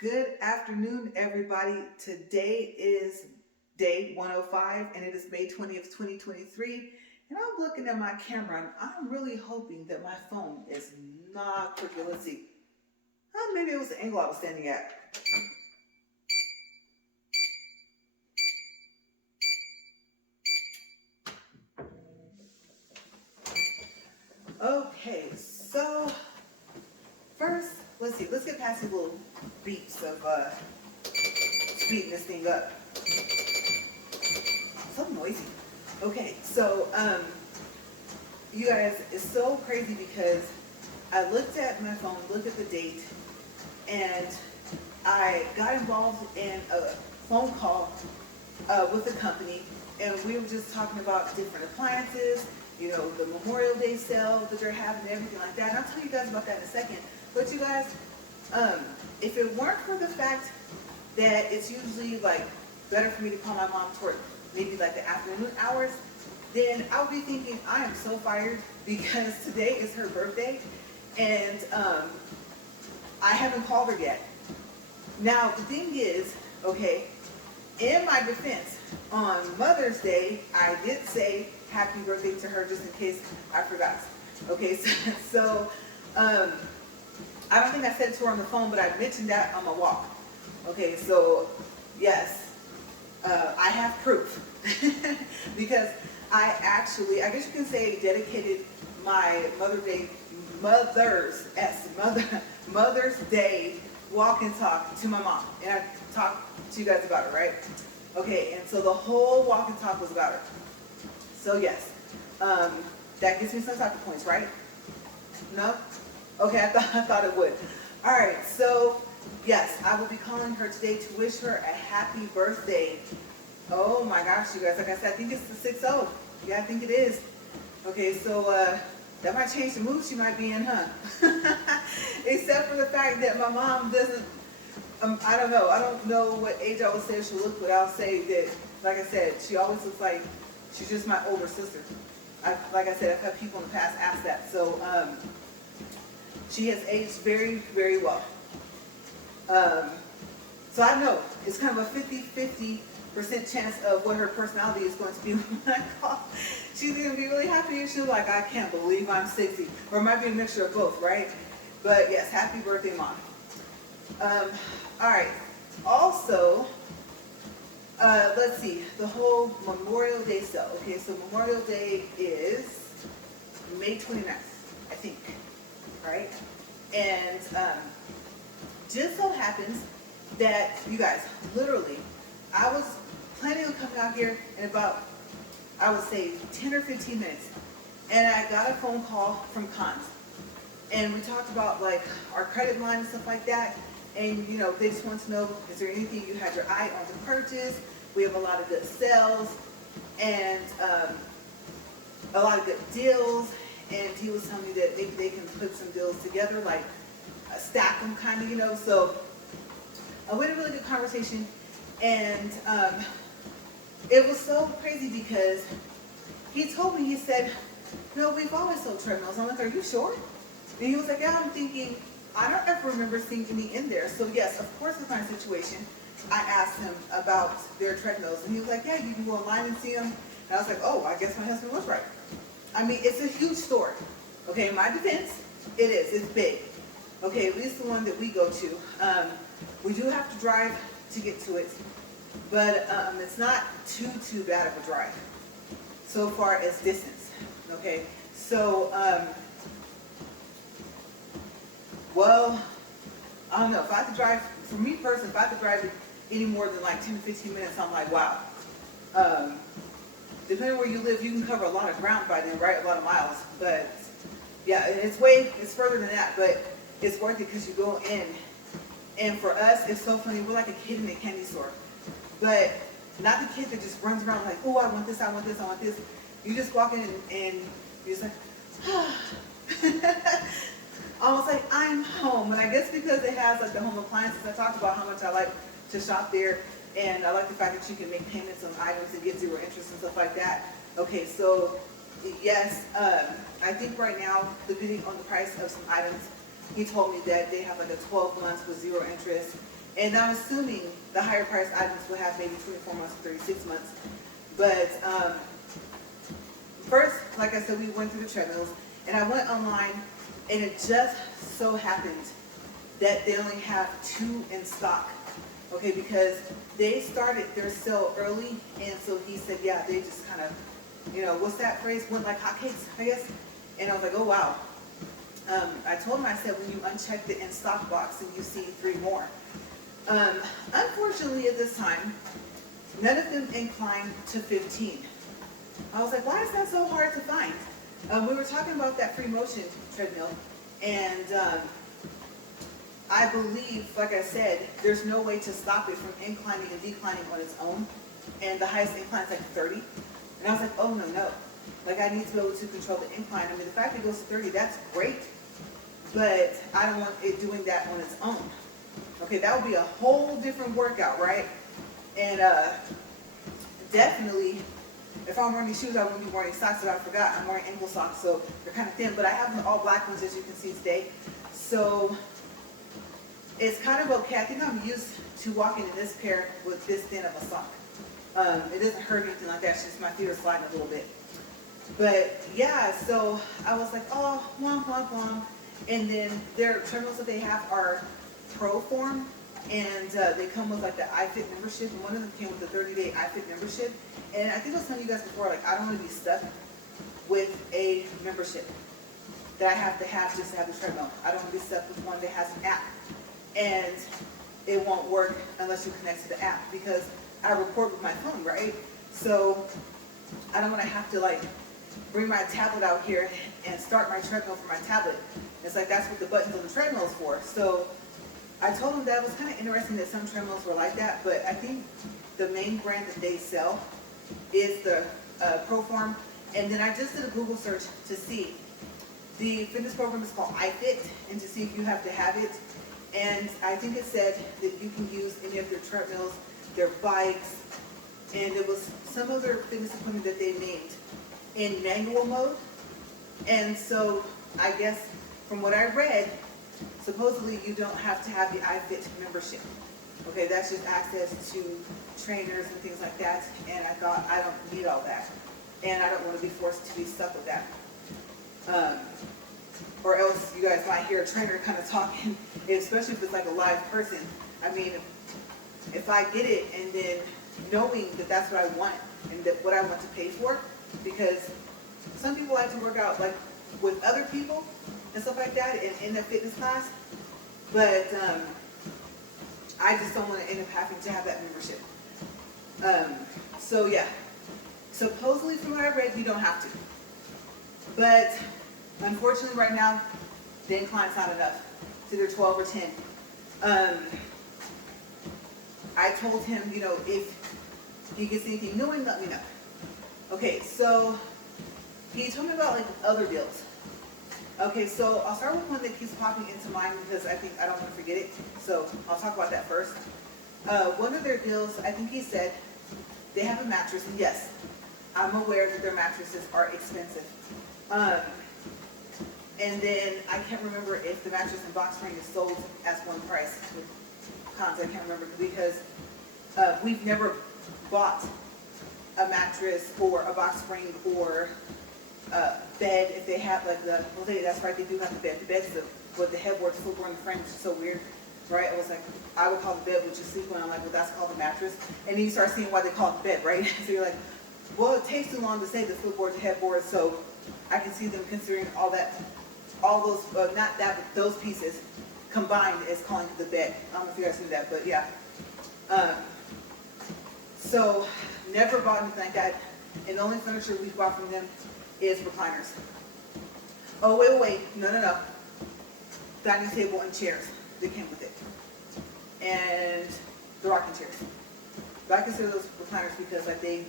Good afternoon, everybody. Today is day 105, and it is May 20th, 2023. And I'm looking at my camera, and I'm really hoping that my phone is not crooked. Let's see. Maybe it was the angle I was standing at. Okay, so first, let's see. Let's get past these little beats of speeding this thing up. So noisy. Okay, so you guys, it's so crazy because I looked at my phone, looked at the date, and I got involved in a phone call with the company, and we were just talking about different appliances, you know, the Memorial Day sale that they're having and everything like that. And I'll tell you guys about that in a second. But you guys, if it weren't for the fact that it's usually like better for me to call my mom toward maybe like the afternoon hours, then I would be thinking I am so fired because today is her birthday, and I haven't called her yet. Now the thing is, okay, in my defense, on Mother's Day, I did say happy birthday to her just in case I forgot. Okay, so I don't think I said it to her on the phone, but I mentioned that on my walk. Okay, so yes, I have proof because I actually, I guess you can say, dedicated my Mother's Day walk and talk to my mom, and I talked to you guys about it, right? Okay, and so the whole walk and talk was about her. So yes, that gives me some type of points, right? No? Okay, I thought it would. All right, so yes, I will be calling her today to wish her a happy birthday. Oh my gosh, you guys, like I said, I think it's the 6-0. Yeah, I think it is. Okay, so that might change the mood she might be in, huh? Except for the fact that my mom doesn't, I don't know. I don't know what age I would say she'll look, but I'll say that, like I said, she always looks like she's just my older sister. Like I said, I've had people in the past ask that. So she has aged very, very well. So I know it's kind of a 50-50% chance of what her personality is going to be when I call. She's going to be really happy, and she'll be like, I can't believe I'm 60. Or it might be a mixture of both, right? But yes, happy birthday, Mom. All right. Also, let's see, the whole Memorial Day sale. Okay, so Memorial Day is May 29th, I think, right? And just so happens that, you guys, literally, I was planning on coming out here in about, I would say, 10 or 15 minutes. And I got a phone call from Cons. And we talked about like our credit line and stuff like that. And you know, they just want to know, is there anything you had your eye on to purchase? We have a lot of good sales and a lot of good deals. And he was telling me that maybe they can put some deals together, like stack them kind of, you know. So we had a really good conversation. And it was so crazy because he told me, he said, no, we've always sold treadmills. I'm like, are you sure? And he was like, yeah. I'm thinking, I don't ever remember seeing any in there. So yes, of course, with my situation, I asked him about their treadmills. And he was like, yeah, you can go online and see them. And I was like, oh, I guess my husband was right. I mean, it's a huge store. Okay, in my defense, it is. It's big. Okay, at least the one that we go to. We do have to drive to get to it. But it's not too bad of a drive so far as distance. Okay, so well, I don't know, if I have to drive, for me personally, if I have to drive any more than like 10 to 15 minutes, I'm like, wow. Depending on where you live, you can cover a lot of ground by then, right? A lot of miles. But yeah, and it's further than that, but it's worth it because you go in. And for us, it's so funny, we're like a kid in a candy store. But not the kid that just runs around like, oh, I want this, I want this, I want this. You just walk in and you're just like, almost like I'm home. And I guess because it has like the home appliances, I talked about how much I like to shop there, and I like the fact that you can make payments on items and get zero interest and stuff like that. Okay, so yes, I think right now, depending on the price of some items, he told me that they have like a 12 months with zero interest, And I'm assuming the higher price items will have maybe 24 months or 36 months. But first, like I said, we went through the treadmills, and I went online, and it just so happened that they only have 2 in stock. Okay, because they started their sale early, and so he said, yeah, they just kind of, what's that phrase? Went like hotcakes, I guess. And I was like, oh wow. I told him, I said, when you uncheck the in stock box and you see 3 more. Unfortunately, at this time, none of them inclined to 15. I was like, why is that so hard to find? We were talking about that free motion treadmill, and I believe, like I said, there's no way to stop it from inclining and declining on its own, and the highest incline is like 30. And I was like, oh no. Like, I need to be able to control the incline. I mean, the fact that it goes to 30, that's great, but I don't want it doing that on its own. Okay, that would be a whole different workout, right? And definitely, if I'm wearing these shoes, I wouldn't be wearing socks, but I forgot I'm wearing ankle socks, so they're kind of thin, but I have them all black ones, as you can see today. So it's kind of okay. I think I'm used to walking in this pair with this thin of a sock. It doesn't hurt anything like that, it's just my feet are sliding a little bit. But yeah, so I was like, oh, womp, womp, womp. And then their treadmills that they have are Pro form, and they come with like the iFit membership, and one of them came with a 30-day iFit membership. And I think I was telling you guys before, like, I don't want to be stuck with a membership that I have to have just to have the treadmill. I don't want to be stuck with one that has an app, and it won't work unless you connect to the app, because I record with my phone, right? So I don't want to have to like bring my tablet out here and start my treadmill from my tablet. It's like, that's what the buttons on the treadmill is for. So I told him that it was kind of interesting that some treadmills were like that, but I think the main brand that they sell is the Proform. And then I just did a Google search to see. The fitness program is called iFit, and to see if you have to have it. And I think it said that you can use any of their treadmills, their bikes, and it was some other fitness equipment that they named in manual mode. And so I guess from what I read, supposedly you don't have to have the iFit membership. Okay, that's just access to trainers and things like that. And I thought, I don't need all that. And I don't want to be forced to be stuck with that. Or else you guys might hear a trainer kind of talking, especially if it's like a live person. I mean, if I get it and then knowing that that's what I want and that what I want to pay for, because some people like to work out like with other people and stuff like that in a fitness class, but I just don't want to end up having to have that membership. So yeah, supposedly from what I read, you don't have to. But unfortunately right now, the incline's not enough. It's either 12 or 10. I told him, you know, if he gets anything new, let me know. Okay, so he told me about like other deals. Okay, so I'll start with one that keeps popping into mind because I think I don't want to forget it. So I'll talk about that first. One of their deals, I think he said, they have a mattress, and yes, I'm aware that their mattresses are expensive. And then I can't remember if the mattress and box spring is sold as one price with cons. I can't remember because we've never bought a mattress or a box spring or bed. If they have like the, well, that's right, they do have the bed. The bed's with the headboard, the footboard, and the frame, which is so weird, right? I was like, I would call the bed what you sleep on. I'm like, well, that's called the mattress. And then you start seeing why they call it the bed, right? So you're like, well, it takes too long to say the footboard, the headboard, so I can see them considering all that, all those, not that, but those pieces combined is calling it the bed. I don't know if you guys knew that, but yeah. So never bought anything like that. And the only furniture we've bought from them is recliners. Oh, wait, no. Dining table and chairs that came with it. And the rocking chairs. But I consider those recliners because like they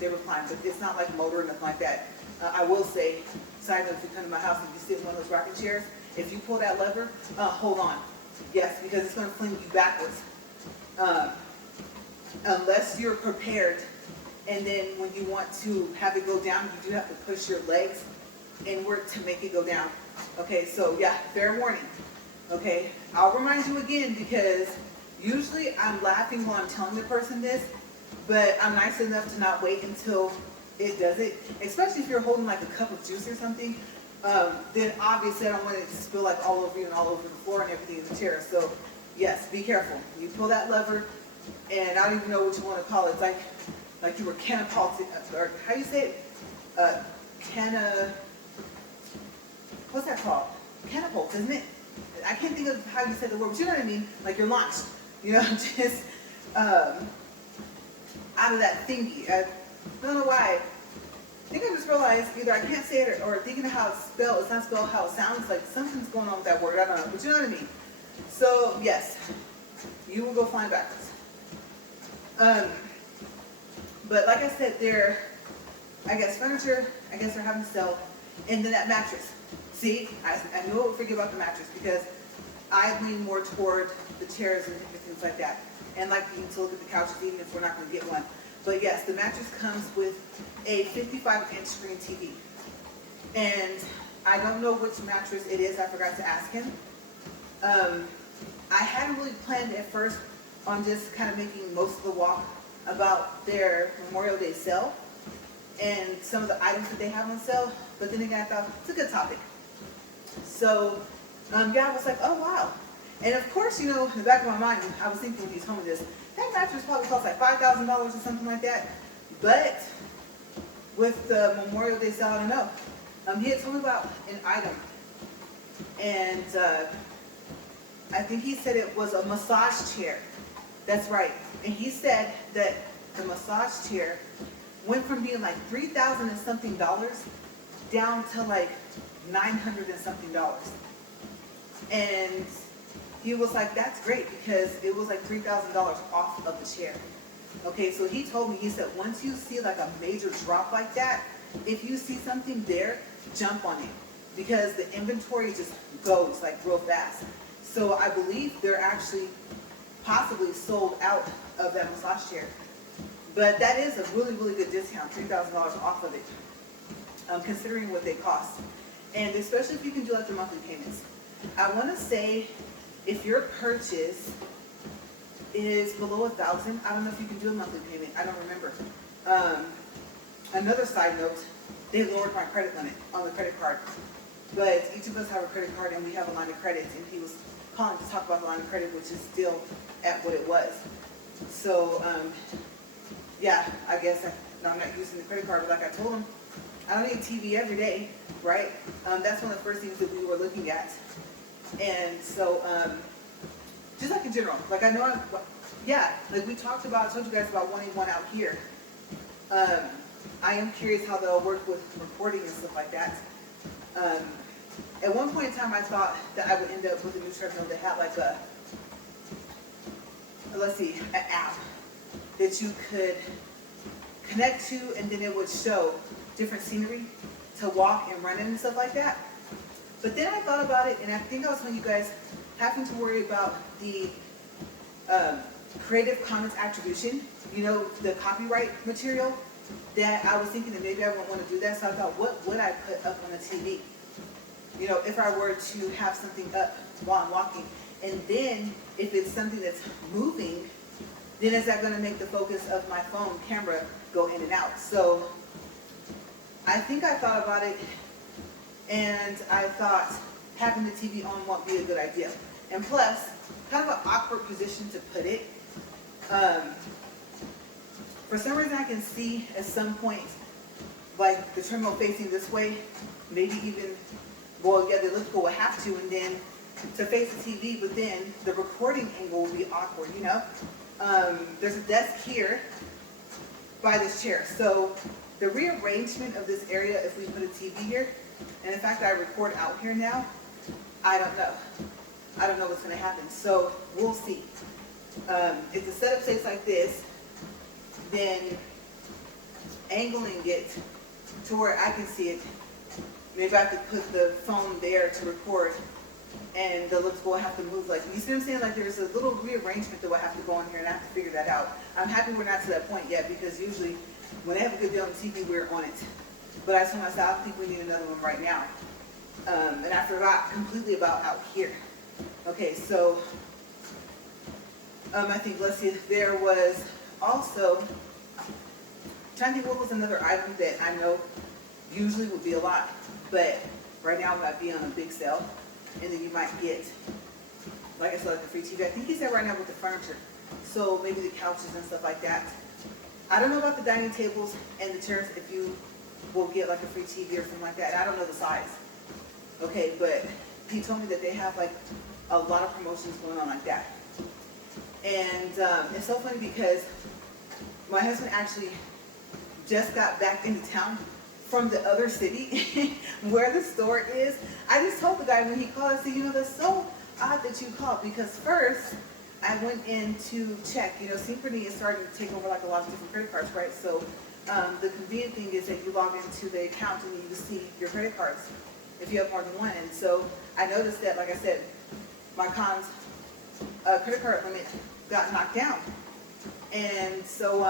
recline, but it's not like motor or nothing like that. I will say, side note, if you come to my house and you sit in one of those rocking chairs, if you pull that lever, hold on. Yes, because it's going to fling you backwards. Unless you're prepared, and then when you want to have it go down, you do have to push your legs inward to make it go down. Okay, so yeah, fair warning. Okay, I'll remind you again because Usually I'm laughing while I'm telling the person this, but I'm nice enough to not wait until it does it. Especially if you're holding like a cup of juice or something, then obviously I don't want it to spill like all over you and all over the floor and everything in the chair. So yes, be careful. You pull that lever, and I don't even know what you want to call it. It's like you were catapulted, or how you say it? What's that called? Catapult, isn't it? I can't think of how you said the word, but you know what I mean? Like you're launched, you know, just out of that thingy. I don't know why. I think I just realized either I can't say it or thinking of how it's spelled, it's not spelled how it sounds, like something's going on with that word, I don't know, but you know what I mean? So, yes, you will go flying backwards. But like I said, they're, I guess, furniture, I guess they're having to sell, and then that mattress. See, I knew I would forget about the mattress because I lean more toward the chairs and things like that, and like to look at the couches even if we're not going to get one. But yes, the mattress comes with a 55-inch screen TV. And I don't know which mattress it is. I forgot to ask him. I hadn't really planned at first on just kind of making most of the walk about their Memorial Day sale and some of the items that they have on sale. But then again, I thought it's a good topic. So, yeah, I was like, oh, wow. And of course, you know, in the back of my mind, I was thinking when he told me this, that mattress probably cost like $5,000 or something like that. But with the Memorial Day sale, I don't know. He had told me about an item. And I think he said it was a massage chair. That's right. And he said that the massage chair went from being like $3,000 and something down to like $900 and something. And he was like, that's great because it was like $3,000 off of the chair. Okay, so he told me, he said, once you see like a major drop like that, if you see something there, jump on it because the inventory just goes like real fast. So I believe they're actually possibly sold out of that massage chair. But that is a really, really good discount, $3,000 off of it, considering what they cost. And especially if you can do like the monthly payments. I want to say if your purchase is below $1,000, I don't know if you can do a monthly payment. I don't remember. Another side note, they lowered my credit limit on the credit card. But each of us have a credit card and we have a line of credit. And he was calling to talk about the line of credit, which is still at what it was. So, yeah, I guess I'm not using the credit card, but like I told him, I don't need TV every day, right? That's one of the first things that we were looking at. And so, just like in general, like I know, like we talked about, I told you guys about wanting one out here. I am curious how they'll work with recording and stuff like that. At one point in time, I thought that I would end up with a new treadmill that had like an app that you could connect to, and then it would show different scenery to walk and run in and stuff like that. But then I thought about it, and I think I was telling you guys having to worry about the Creative Commons attribution, you know, the copyright material, that I was thinking that maybe I wouldn't want to do that. So I thought, what would I put up on the TV? You know, if I were to have something up while I'm walking. And then if it's something that's moving, then is that going to make the focus of my phone camera go in and out? So I think I thought about it, and I thought having the TV on won't be a good idea. And plus, kind of an awkward position to put it. For some reason I can see at some point, like the treadmill facing this way, maybe even, well, yeah, the elliptical will have to, and then to face the TV, but then the recording angle will be awkward, you know? There's a desk here by this chair. So the rearrangement of this area, if we put a TV here, and in fact I record out here now, I don't know. I don't know what's going to happen. So we'll see. If the setup stays like this, then angling it to where I can see it, maybe I could put the phone there to record, and the elliptical will have to move, like, you see what I'm saying? Like there's a little rearrangement that will have to go in here, and I have to figure that out. I'm happy we're not to that point yet, because usually when they have a good deal on TV, we're on it. But I told myself, I don't think we need another one right now. And I forgot completely about out here. Okay, so I think, let's see, there was also, trying to think what was another item that I know usually would be a lot, but right now it might be on a big sale, and then you might get, like I said, like a free TV. I think he said right now with the furniture, so maybe the couches and stuff like that. I don't know about the dining tables and the chairs, if you will get like a free TV or something like that. And I don't know the size. Okay, but he told me that they have like a lot of promotions going on like that. And it's so funny because my husband actually just got back into town from the other city where the store is. I just told the guy when he called, I said, you know, that's so odd that you called, because first I went in to check, you know, Synchrony is starting to take over like a lot of different credit cards, right? So the convenient thing is that you log into the account and you see your credit cards if you have more than one. And so I noticed that, like I said, my Conn's credit card limit got knocked down. And so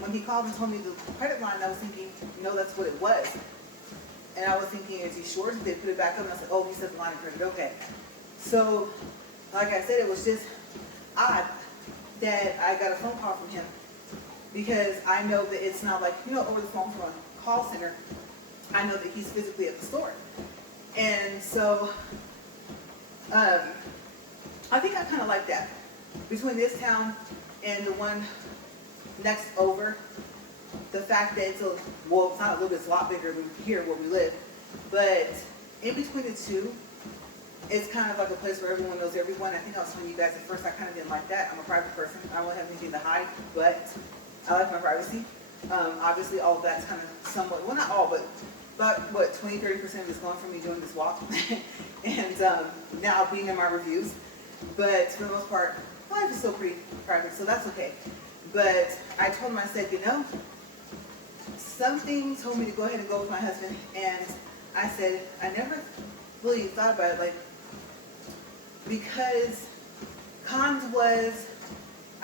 when he called and told me the credit line, I was thinking, no, that's what it was. And I was thinking, is he sure? Did they put it back up? And I said, oh, he said the line of credit, okay. So, like I said, it was just odd that I got a phone call from him, because I know that it's not like, you know, over the phone from a call center. I know that he's physically at the store. And so, I think I kind of like that. Between this town and the one next over, the fact that it's well, it's not a little bit, it's a lot bigger than here where we live, but in between the two, it's kind of like a place where everyone knows everyone. I think I was telling you guys at first, I kind of didn't like that. I'm a private person. I don't have anything to hide, but I like my privacy. Obviously, all of that's kind of somewhat, well, not all, but about, what, 20-30% of it's gone from me doing this walk and now being in my reviews. But for the most part, life is still pretty private, so that's okay. But I told him, I said, you know, something told me to go ahead and go with my husband, and I said, I never really thought about it, like, because Conn's was,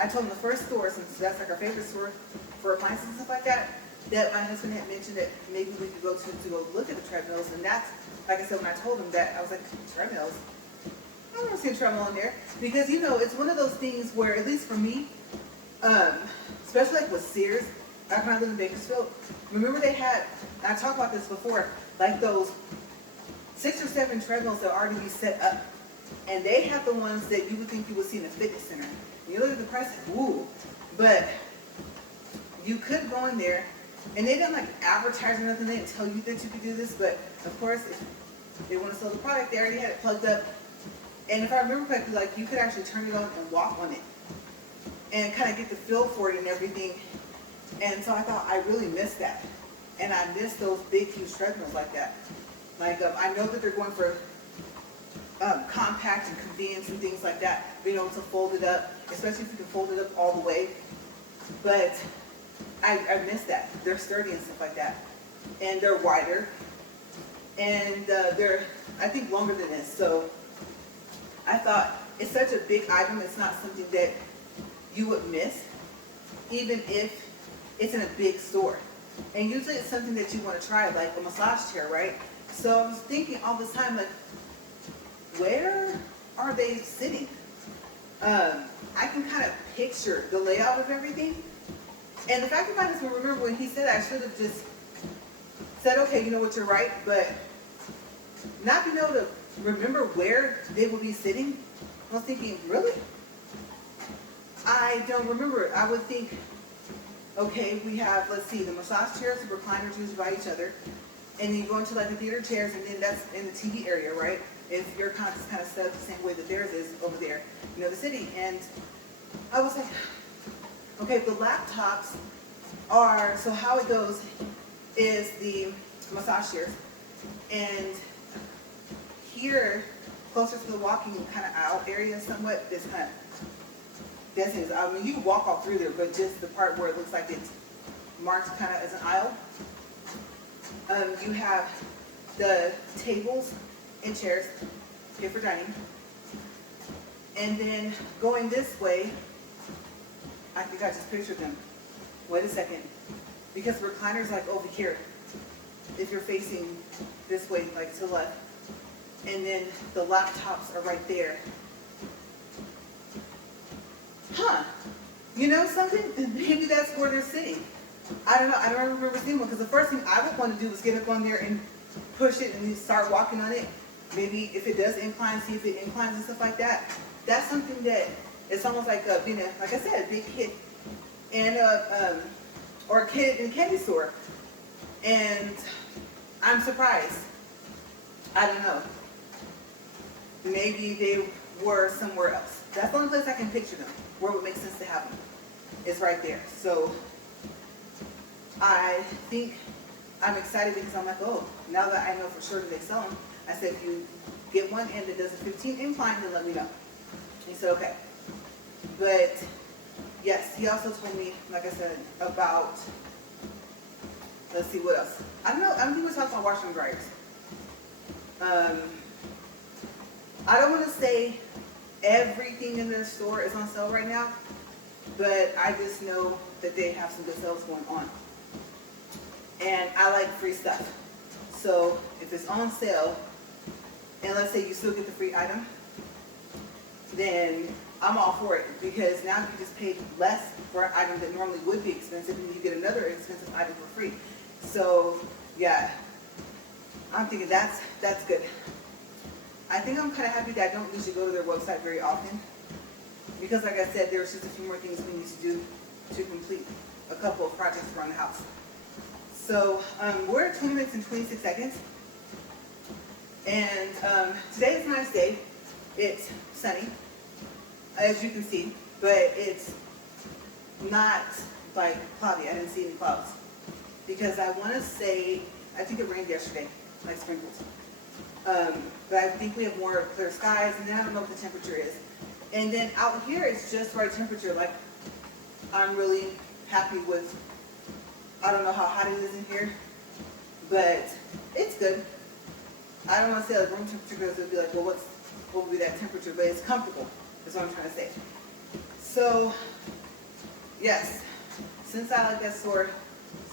I told him the first store, since that's like our favorite store for appliances and stuff like that, that my husband had mentioned that maybe we could go to go look at the treadmills. And that's, like I said, when I told him that, I was like, treadmills? I don't want to see a treadmill in there. Because, you know, it's one of those things where, at least for me, especially like with Sears, back when I lived in Bakersfield, remember they had, and I talked about this before, like those 6 or 7 treadmills that are already be set up. And they have the ones that you would think you would see in a fitness center. And you look at the price, ooh. But you could go in there, and they didn't like advertise or nothing. They didn't tell you that you could do this. But of course, if they want to sell the product, they already had it plugged up. And if I remember correctly, like you could actually turn it on and walk on it, and kind of get the feel for it and everything. And so I thought I really missed that, and I missed those big, huge treadmills like that. Like I know that they're going for compact and convenience and things like that, being able to fold it up, especially if you can fold it up all the way. But I miss that. They're sturdy and stuff like that, and they're wider, and they're, I think, longer than this. So I thought it's such a big item. It's not something that you would miss, even if it's in a big store. And usually it's something that you want to try, like a massage chair, right? So I was thinking all this time, like, where are they sitting? I can kind of picture the layout of everything. And the fact of the matter is, remember when he said I should have just said, okay, you know what, you're right, but not being able to remember where they will be sitting, I was thinking, really? I don't remember. I would think, okay, we have, let's see, the massage chairs, the recliners used by each other, and then you go into like the theater chairs, and then that's in the TV area, right? If your conscious kind of set up the same way that theirs is over there, you know, the city. And I was like, okay, the laptops are, so how it goes is the massage chairs, and here, closer to the walking kind of aisle area somewhat, this kind of designated. I mean, you can walk all through there, but just the part where it looks like it's marked kind of as an aisle. You have the tables and chairs here for dining. And then going this way, I think I just pictured them. Wait a second. Because the recliner's like over here, if you're facing this way, like to the left. And then the laptops are right there. huh, you know something? Maybe that's where they're sitting. I don't know. I don't remember seeing one because the first thing I would want to do was get up on there and push it and start walking on it. Maybe if it does incline, see if it inclines and stuff like that. That's something that it's almost like being a, like I said, a big kid and or a kid in a candy store. And I'm surprised. I don't know. Maybe they were somewhere else. That's the only place I can picture them where it would make sense to have them. It's right there. So I think I'm excited because I'm like, oh, now that I know for sure that they sell them, I said, if you get one and that does a 15 incline, then let me know. He said, okay. But yes, he also told me, like I said, about, let's see, what else? I don't know, I don't think we're talking about washing dryers. I don't want to say everything in the store is on sale right now, but I just know that they have some good sales going on. And I like free stuff. So if it's on sale, and let's say you still get the free item, then I'm all for it, because now you just paid less for an item that normally would be expensive, and you get another expensive item for free. So yeah, I'm thinking that's good. I think I'm kind of happy that I don't usually go to their website very often, because like I said, there's just a few more things we need to do to complete a couple of projects around the house. So we're at 20 minutes and 26 seconds. And today is a nice day. It's sunny, as you can see, but it's not like cloudy. I didn't see any clouds. Because I want to say, I think it rained yesterday, like sprinkles. But I think we have more clear skies, and then I don't know what the temperature is. And then out here, it's just right temperature. Like, I'm really happy with, I don't know how hot it is in here, but it's good. I don't want to say like room temperature, because it would be like, well, what would be that temperature? But it's comfortable, is what I'm trying to say. So, yes, since I like that store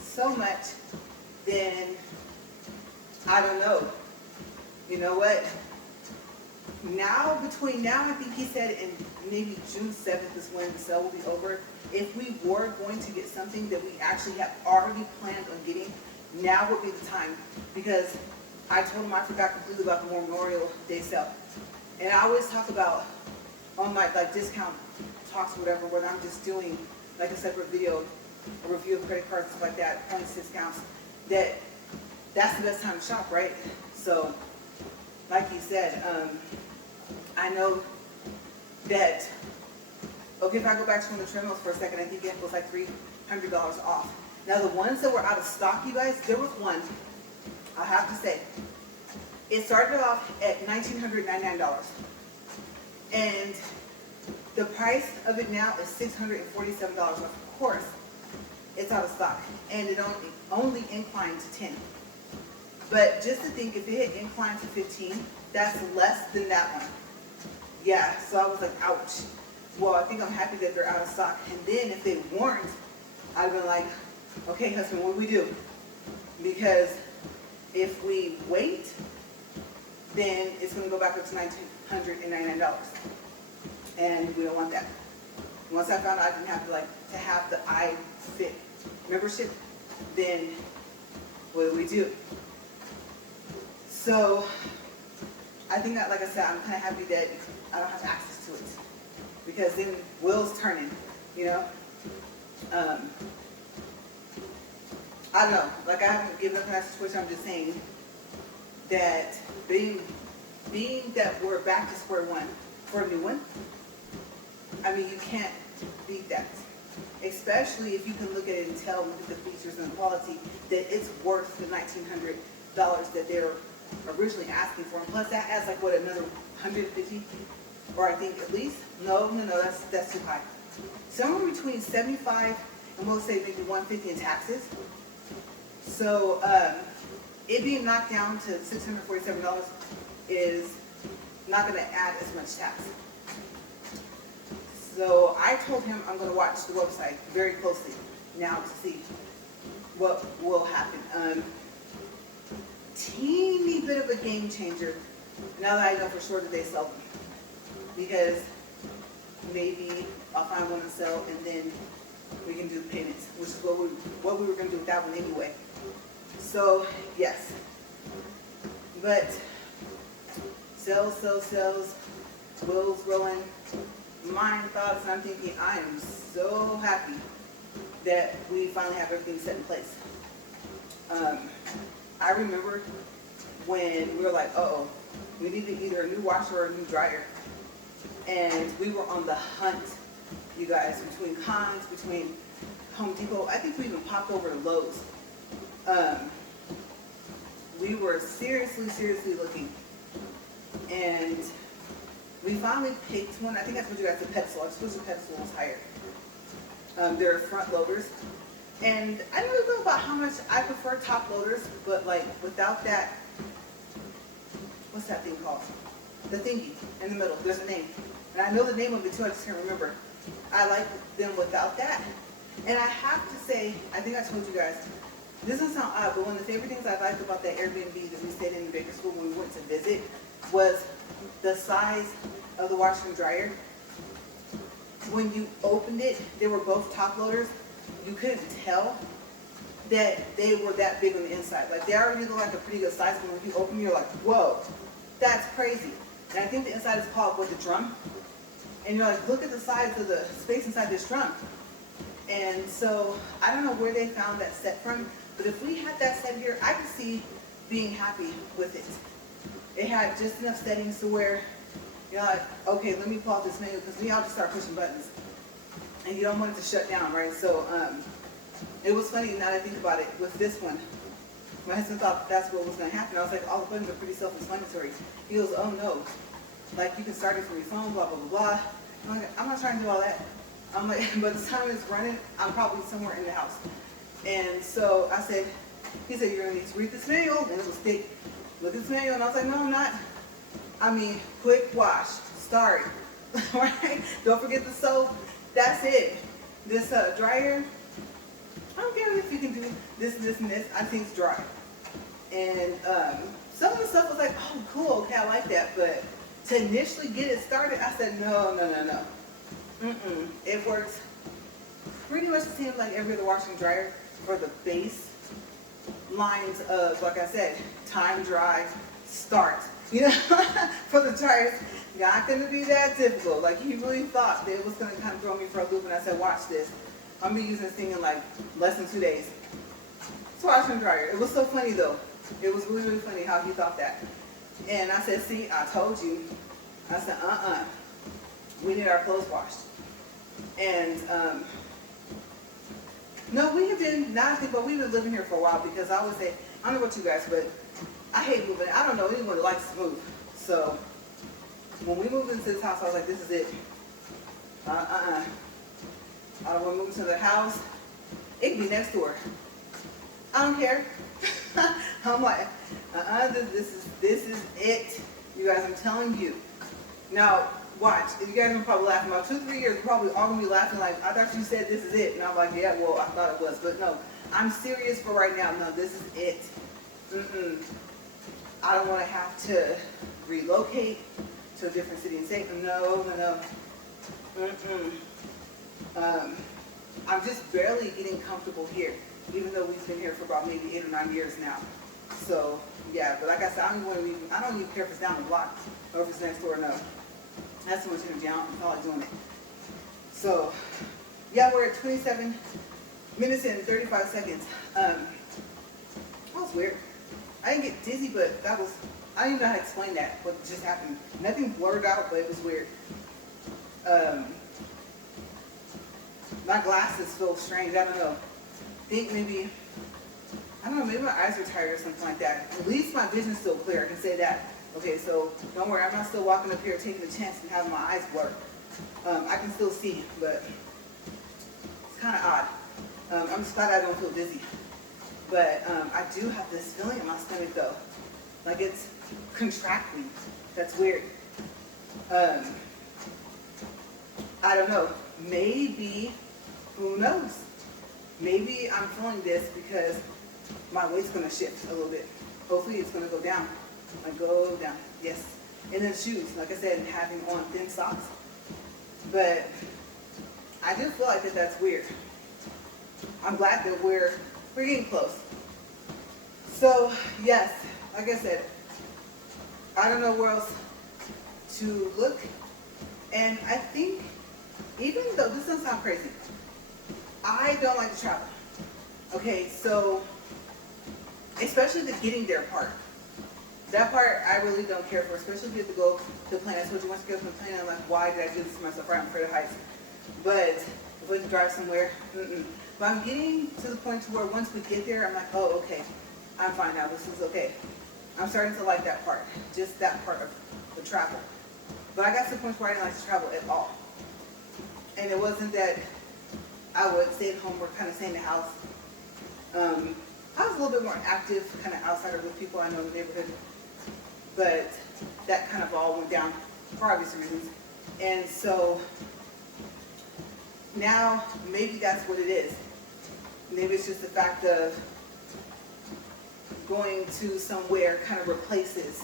so much, then I don't know. You know what? Now, between now, I think he said in maybe June 7th is when the sale will be over. If we were going to get something that we actually have already planned on getting, now would be the time. Because I told him I forgot completely about the Memorial Day sale. And I always talk about on my like discount talks or whatever, when I'm just doing like a separate video, a review of credit cards, stuff like that, points, discounts, that's the best time to shop, right? So, like he said, I know that, okay, if I go back to one of the treadmills for a second, I think it was like $300 off. Now the ones that were out of stock, you guys, there was one, I have to say, it started off at $1,999. And the price of it now is $647. Of course, it's out of stock. And it only inclined to 10. But just to think, if it had inclined to 15, that's less than that one. Yeah, so I was like, ouch. Well, I think I'm happy that they're out of stock. And then if they weren't, I'd have been like, okay, husband, what do we do? Because if we wait, then it's going to go back up to $1,999. And we don't want that. Once I found out I didn't have to have the iFit membership, then what do we do? So I think that, like I said, I'm kind of happy that I don't have access to it, because then wheels turning, you know. I don't know. Like, I haven't given up on that situation. I'm just saying that being that we're back to square one for a new one, I mean, you can't beat that. Especially if you can look at it and tell, look at the features and the quality, that it's worth the $1,900 that they're originally asking for. And plus that adds like, what, another $150? Or I think at least? No, that's too high. Somewhere between $75 and we'll say maybe $150 in taxes. So it being knocked down to $647 is not going to add as much tax. So I told him I'm going to watch the website very closely now to see what will happen. Teeny bit of a game changer now that I know for sure that they sell them. Because maybe I'll find one to sell, and then we can do payments, which is what we were going to do with that one anyway. So yes, but sales, wheels rolling, mind thoughts, and I'm thinking I am so happy that we finally have everything set in place. I remember when we were like, uh-oh, we needed either a new washer or a new dryer. And we were on the hunt, you guys, between Conn's, between Home Depot. I think we even popped over to Lowe's. We were seriously looking. And we finally picked one. I think I told you guys the pedestal. I suppose the pedestal was higher. They're front loaders. And I don't know about how much I prefer top loaders, but like without that, what's that thing called? The thingy in the middle. There's a name. And I know the name of it too, I just can't remember. I like them without that. And I have to say, I think I told you guys, this doesn't sound odd, but one of the favorite things I liked about that Airbnb that we stayed in Bakersfield when we went to visit was the size of the washer and dryer. When you opened it, they were both top loaders. You couldn't tell that they were that big on the inside. Like they already look like a pretty good size, but when you open, you're like, whoa, that's crazy. And I think the inside is called with the drum. And you're like, look at the size of the space inside this drum. And so I don't know where they found that set from, but if we had that set here, I could see being happy with it. It had just enough settings to where you're like, okay, let me pull out this menu, because we all just start pushing buttons. And you don't want it to shut down, right? So it was funny, now that I think about it, with this one, my husband thought that's what was going to happen. I was like, all the buttons are pretty self-explanatory. He goes, oh no, like you can start it from your phone, blah, blah, blah, blah. I'm like, I'm not trying to do all that. I'm like, by the time it's running, I'm probably somewhere in the house. And so I said, he said, you're going to need to read this manual, and it was thick. Look at this manual, and I was like, no, I'm not. I mean, quick wash, start, right? Don't forget the soap. That's it. This dryer, I don't care if you can do this, and this. I think it's dry. And some of the stuff was like, oh, cool, okay, I like that. But to initially get it started, I said, no. It works pretty much the same like every other washer and dryer for the base lines of, like I said, time, dry, start. You know, for the dryers, not going to be that difficult. Like he really thought that it was going to kind of throw me for a loop, and I said, watch this. I'm going to be using this thing in like less than 2 days. It's washer and dryer. It was so funny though. It was really funny how he thought that. And I said, see, I told you. I said, we need our clothes washed. And no, we have been, not think, but we've been living here for a while, because I would say, I don't know about you guys, but I hate moving. I don't know anyone that likes to move. So when we moved into this house, I was like, this is it. I don't want to move into the house. It can be next door. I don't care. I'm like, this is it. You guys, I'm telling you. Now, watch. You guys are probably laughing. About 2-3 years, you're probably all going to be laughing like, I thought you said this is it. And I'm like, yeah, well, I thought it was. But no, I'm serious for right now. No, this is it. I don't want to have to relocate to a different city and state. No. I'm just barely getting comfortable here, even though we've been here for about maybe 8 or 9 years now. So yeah, but like I said, I don't even care if it's down the block or if it's next door. No, that's too much energy. I don't feel like doing it. So yeah, we're at 27 minutes and 35 seconds. That was weird. I didn't get dizzy, but I don't even know how to explain that, what just happened. Nothing blurred out, but it was weird. My glasses feel strange, I don't know. Maybe my eyes are tired or something like that. At least my vision's still clear, I can say that. Okay, so don't worry, I'm not still walking up here taking a chance and having my eyes blurred. I can still see, but it's kind of odd. I'm just glad I don't feel dizzy. But I do have this feeling in my stomach though. Like it's contracting. That's weird. I don't know. Maybe, who knows? Maybe I'm feeling this because my weight's going to shift a little bit. Hopefully it's going to go down. Like go down. Yes. And then shoes, like I said, and having on thin socks. But I do feel like that's weird. I'm glad that we're getting close. So yes, like I said, I don't know where else to look. And I think, even though this doesn't sound crazy, I don't like to travel. Okay, so especially the getting there part. That part I really don't care for, especially if you have to go to the plane. I told you once you get to the plane, I'm like, why did I do this to myself? I'm afraid of heights. But if we can drive somewhere, But I'm getting to the point to where once we get there, I'm like, oh, okay, I'm fine now. This is okay. I'm starting to like that part, just that part of the travel. But I got to the point where I didn't like to travel at all. And it wasn't that I would stay at home or kind of stay in the house. I was a little bit more active, kind of outsider with people I know in the neighborhood. But that kind of all went down for obvious reasons. And so now maybe that's what it is. Maybe it's just the fact of going to somewhere kind of replaces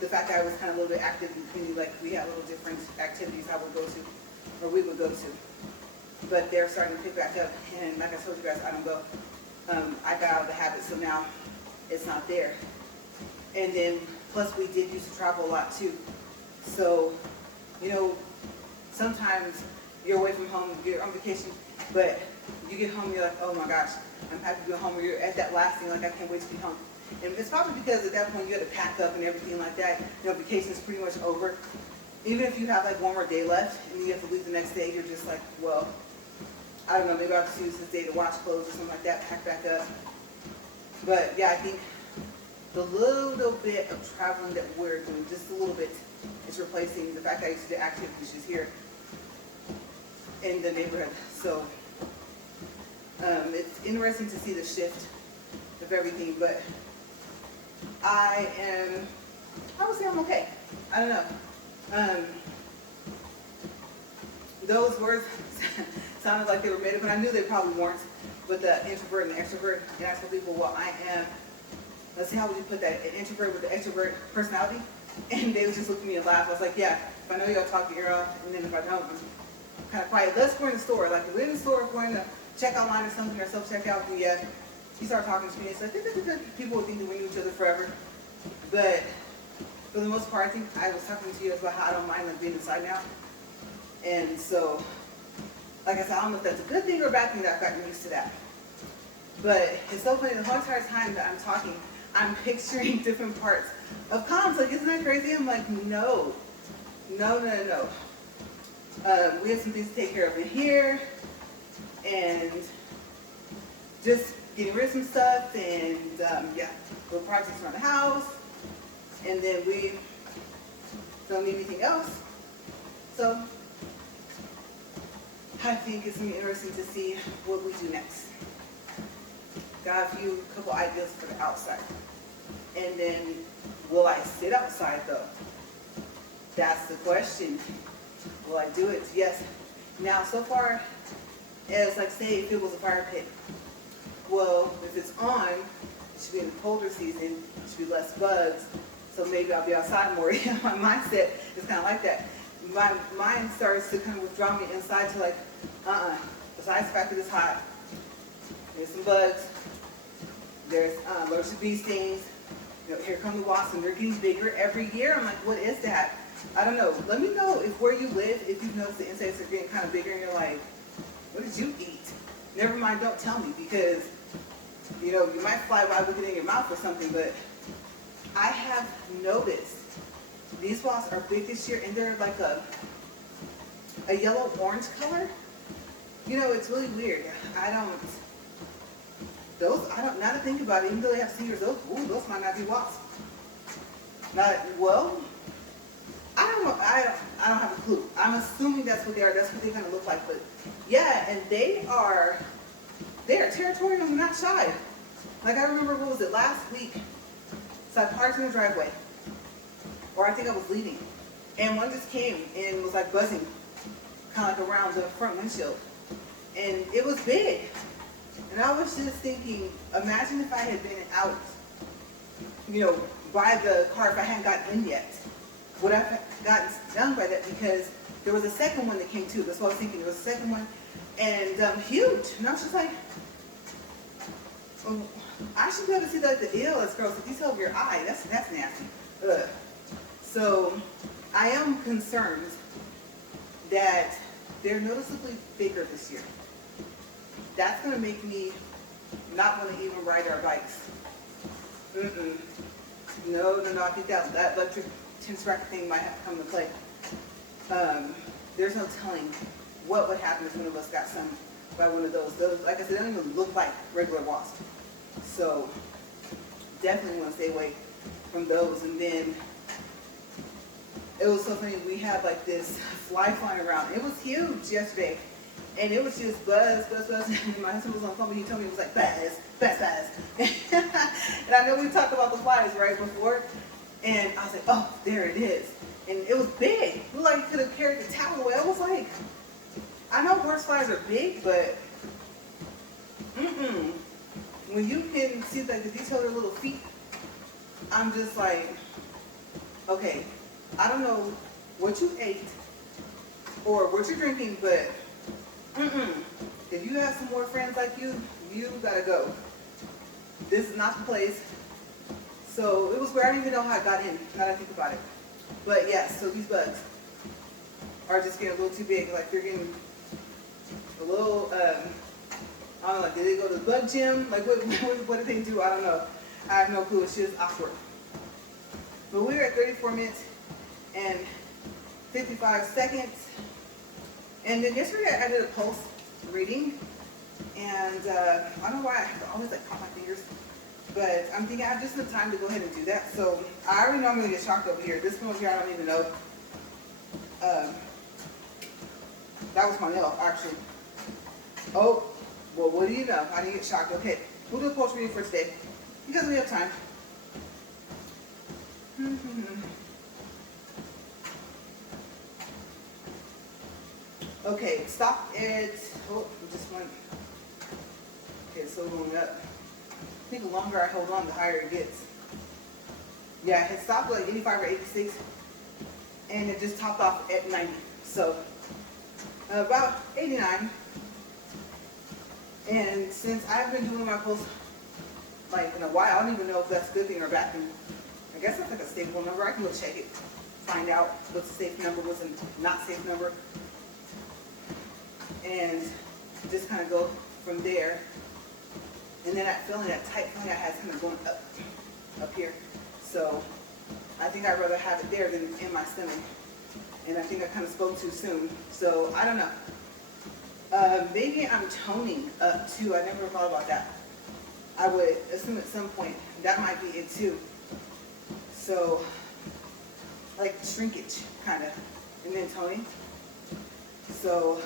the fact that I was kind of a little bit active in the community. Like we had little different activities I would go to, or we would go to. But they're starting to pick back up. And like I told you guys, I don't go. I got out of the habit, so now it's not there. And then, plus we did used to travel a lot too. So, you know, sometimes you're away from home, you're on vacation, but you get home, you're like, oh my gosh, I'm happy to be home. Or you're at that last thing, like I can't wait to be home. And it's probably because at that point you had to pack up and everything like that. You know, vacation is pretty much over. Even if you have like one more day left and you have to leave the next day, you're just like, well, I don't know, maybe I'll just use this day to wash clothes or something like that, pack back up. But yeah, I think the little bit of traveling that we're doing, just a little bit, is replacing the fact that I used to do activities just here in the neighborhood. So it's interesting to see the shift of everything, but I would say I'm okay. I don't know. Those words sounded like they were made up, and I knew they probably weren't, but the introvert and the extrovert, and I told people, well, I am, let's see, how would you put that, an introvert with the extrovert personality? And they would just look at me and laugh. I was like, yeah, if I know y'all talk your ear off, and then if I don't, I'm kind of quiet. Let's go in the store. Like, if we're in the store, if we're going to check out line or something, or self-checkout, then yeah, you start talking to me. It's like, people would think that we knew each other forever. But for the most part, I think I was talking to you about how I don't mind like being inside now. And so, like I said, I don't know if that's a good thing or a bad thing that I've gotten used to that. But it's so funny, the whole entire time that I'm talking, I'm picturing different parts of comms. Like, isn't that crazy? I'm like, no. We have some things to take care of in here, and just getting rid of some stuff, and yeah, little projects around the house, and then we don't need anything else. So I think it's going to be interesting to see what we do next. Got a couple ideas for the outside. And then, will I sit outside though? That's the question. Will I do it? Yes. Now, so far as, like, say if it was a fire pit. Well, if it's on, it should be in the colder season, it should be less bugs, so maybe I'll be outside more. My mindset is kind of like that. My mind starts to kind of withdraw me inside to like, besides the fact that it's hot, there's some bugs, there's allergic bee stings, you know, here come the wasps, and they're getting bigger every year. I'm like, what is that? I don't know. Let me know if where you live, if you've noticed the insects are getting kind of bigger and you're like, what did you eat? Never mind, don't tell me, because, you know, you might fly by with it in your mouth or something, but I have noticed these wasps are big this year, and they're like a yellow-orange color. You know, it's really weird. Now to think about it, even though they have stingers, those might not be wasps. Well, I don't know. I don't have a clue. I'm assuming that's what they are. That's what they kind of look like. But yeah, and they are territorial and not shy. Like, I remember, what was it, last week? So I parked in the driveway, or I think I was leaving, and one just came and was like buzzing, kind of like around the front windshield, and it was big. And I was just thinking, imagine if I had been out, you know, by the car, if I hadn't gotten in yet. would I have gotten stung by that? Because there was a second one that came too. That's what I was thinking. There was a second one, and huge. And I was just like, oh, I should be able to see like the ew, that's gross. The detail of your eye, that's nasty. Ugh. So I am concerned that they're noticeably bigger this year. That's going to make me not want to even ride our bikes. No, I think that electric tennis racket thing might have to come into play. There's no telling what would happen if one of us got stung by one of those. Those, like I said, they don't even look like regular wasps. So definitely want to stay away from those. And then it was so funny, we had like this fly flying around. It was huge yesterday. And it was just buzz. And my husband was on the phone, but he told me it was like buzz. And I know we talked about the flies right before. And I was like, oh, there it is. And it was big. It looked like it could have carried the towel away. I was like, I know horse flies are big, but when you can see like the detail of their little feet, I'm just like, okay, I don't know what you ate or what you're drinking, but if you have some more friends like you gotta go. This is not the place. So it was weird. I don't even know how I got in, now that I think about it. But yeah, so these bugs are just getting a little too big. Like they're getting a little, I don't know, like did they go to the bug gym? Like what did they do? I don't know. I have no clue. It's just awkward. But we were at 34 minutes and 55 seconds. And then yesterday I did a pulse reading. And I don't know why I have to always like pop my fingers. But I'm thinking I have just enough time to go ahead and do that. So I already know I'm going to get shocked over here. This one over here, I don't even know. That was my nail, actually. Oh, well, what do you know? I didn't get shocked. Okay, we'll do a pulse reading for today because we have time. Okay, stop at, oh, we just went. Okay, so going up. I think the longer I hold on, the higher it gets. Yeah, it stopped at like 85 or 86, and it just topped off at 90. So about 89. And since I've been doing my pulse like in a while, I don't even know if that's a good thing or a bad thing. I guess that's like a stable number. I can go check it, find out what's a safe number, what's a not safe number, and just kind of go from there. And then that feeling, that tight feeling I had, is kind of going up here. So I think I'd rather have it there than in my stomach. And I think I kind of spoke too soon. So I don't know. Maybe I'm toning up too. I never thought about that. I would assume at some point that might be it too. So like shrinkage kind of, and then toning. So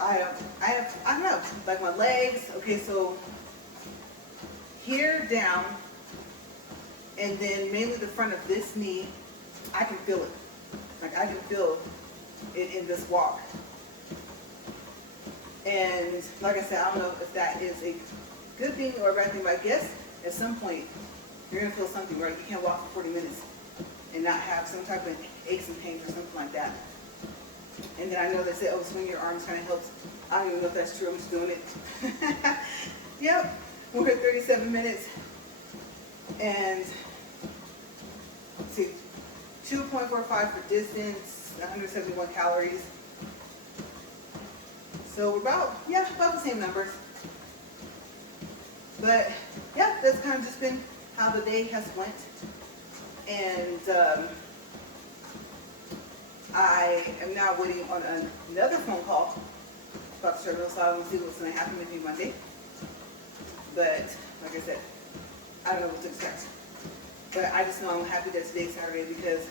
I don't know, like my legs. Okay, so here down, and then mainly the front of this knee, I can feel it. Like I can feel it in this walk. And like I said, I don't know if that is a good thing or a bad thing, but I guess at some point you're gonna feel something, right? You can't walk for 40 minutes and not have some type of aches and pains or something like that. And then I know they say, oh, swing your arms kind of helps. I don't even know if that's true. I'm just doing it. Yep. We're at 37 minutes. And let's see, 2.45 for distance, 171 calories. So we're about the same numbers. But yeah, that's kind of just been how the day has went. And I am now waiting on another phone call about the treadmill, so I don't see what's going to happen with me Monday. But like I said, I don't know what to expect. But I just know I'm happy that today's Saturday because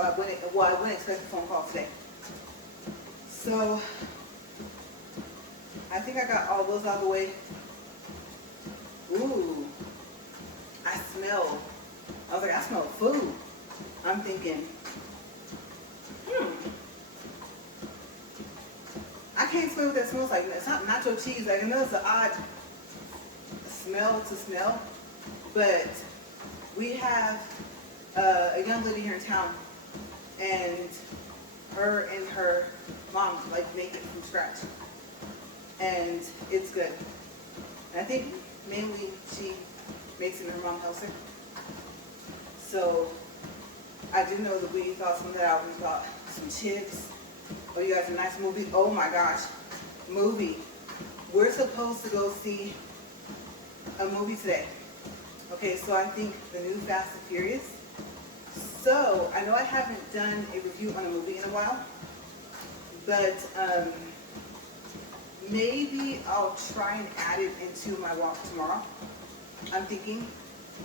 I wouldn't expect a phone call today. So I think I got all those out of the way. Ooh, I was like, I smell food. I'm thinking, I can't explain what that smells like. It's not nacho cheese. Like, I know it's an odd smell to smell, but we have a young lady here in town, and her and her mom like make it from scratch, and it's good. And I think mainly she makes it and her mom helps her. So I do know that we thought some of that out. We thought some chips. Oh, you guys, a nice movie. Oh my gosh, movie. We're supposed to go see a movie today. Okay, so I think the new Fast and Furious. So I know I haven't done a review on a movie in a while, but maybe I'll try and add it into my walk tomorrow. I'm thinking,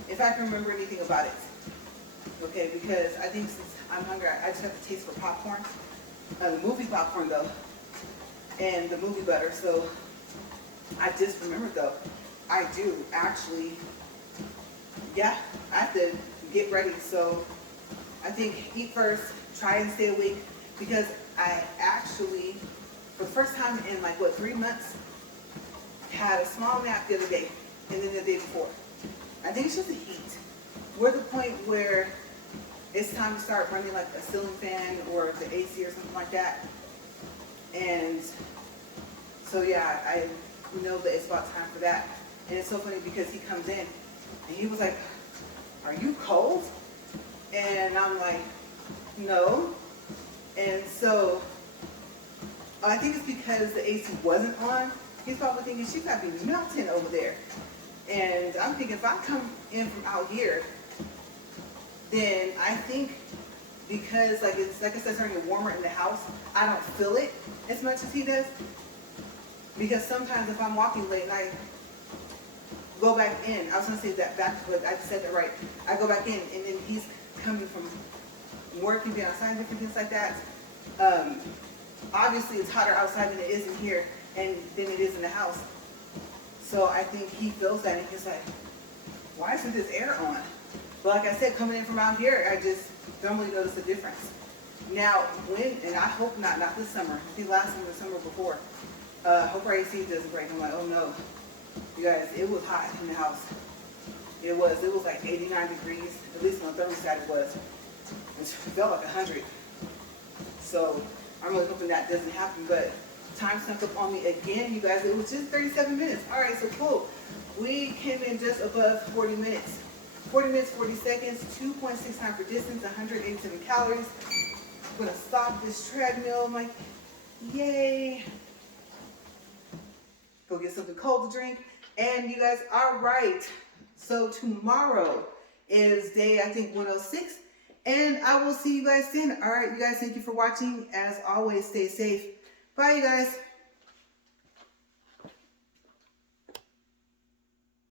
if I can remember anything about it. Okay, because I think since I'm hungry, I just have a taste for popcorn. The movie popcorn though, and the movie butter. So I just remembered though, I do actually, yeah, I have to get ready. So I think eat first, try and stay awake, because I actually, for the first time in like what, 3 months, had a small nap the other day, and then the day before. I think it's just the heat. We're at the point where it's time to start running like a ceiling fan or the AC or something like that. And so yeah, I know that it's about time for that. And it's so funny because he comes in and he was like, "Are you cold?" And I'm like, "No." And so I think it's because the AC wasn't on. He's probably thinking she's got to be melting over there. And I'm thinking if I come in from out here, then I think because like it's like I said, starting to get warmer in the house, I don't feel it as much as he does. Because sometimes if I'm walking late and I go back in, I was gonna say that back, but I said that right. I go back in and then he's coming from work and being outside and different things like that. Obviously it's hotter outside than it is in here and than it is in the house. So I think he feels that and he's like, "Why isn't this air on?" But like I said, coming in from out here, I just don't really notice a difference. Now, when, and I hope not this summer, I think last summer, the summer before, hope our AC doesn't break. I'm like, oh no. You guys, it was hot in the house. It was like 89 degrees, at least on the thermostat it was. It felt like 100. So I'm really hoping that doesn't happen, but time snuck up on me again, you guys. It was just 37 minutes. All right, so cool. We came in just above 40 minutes. 40 minutes, 40 seconds, 2.6 time for distance, 187 calories. I'm gonna stop this treadmill. I'm like, yay. Go get something cold to drink. And you guys, all right. So tomorrow is day, I think, 106. And I will see you guys then. All right, you guys, thank you for watching. As always, stay safe. Bye, you guys.